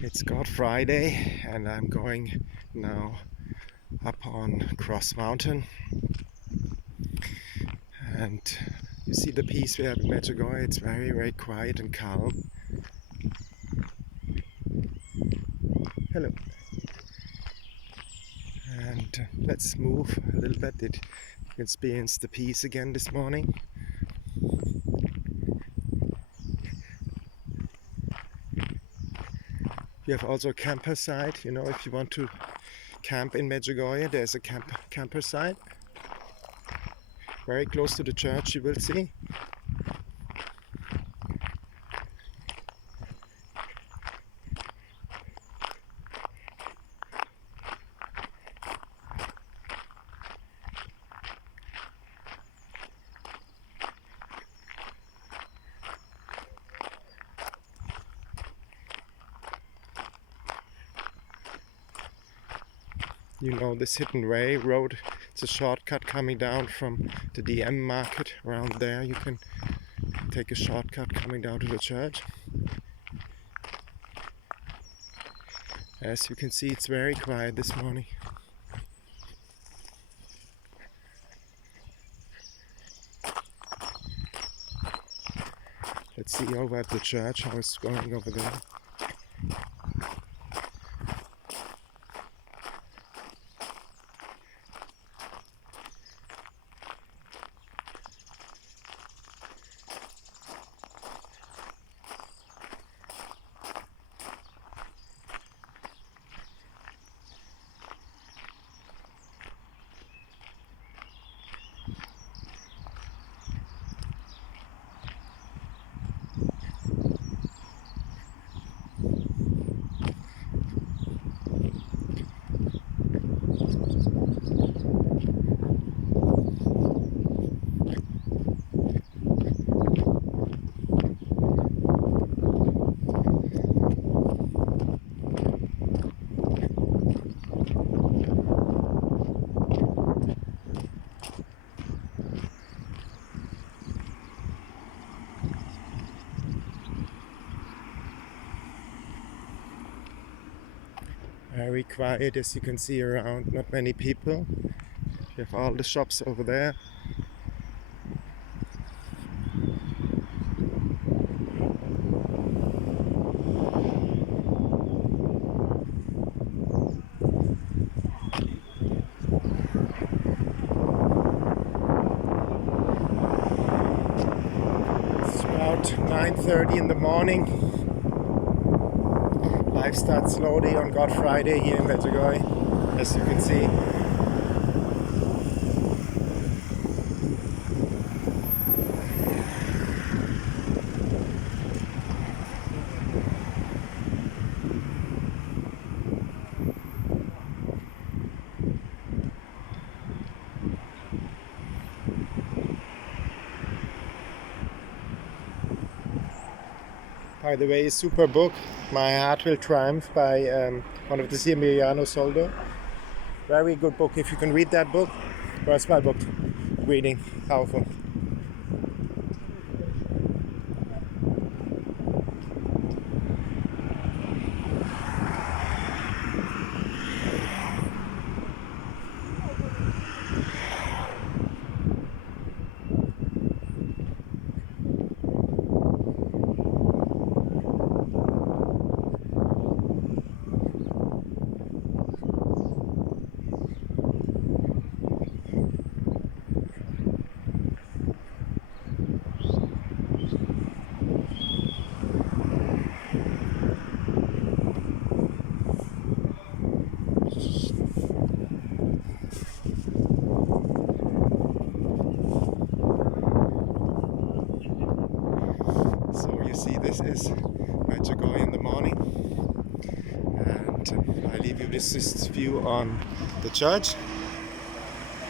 It's God Friday and I'm going now up on Cross Mountain, and you see the peace we have in Medjugorje. It's very, very quiet and calm. Hello. And let's move a little bit. Did you experience the peace again this morning? You have also a camper site, if you want to camp in Medjugorje, there's a camper site very close to the church, you will see. You know this hidden way road, it's a shortcut coming down from the DM market. Around there you can take a shortcut coming down to the church. As you can see, it's very quiet this morning. Let's see over at the church how it's going over there. Very quiet, as you can see around, not many people. You have all the shops over there. It's about 9:30 in the morning. Life starts slowly on God Friday here in Medjugorje, as you can see. By the way, super book, My Heart Will Triumph, by one of the Siciliano Soldo. Very good book. If you can read that book, worthwhile book reading, powerful. So you see, this is Medjugorje in the morning, and I leave you this view on the church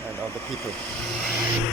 and on the people.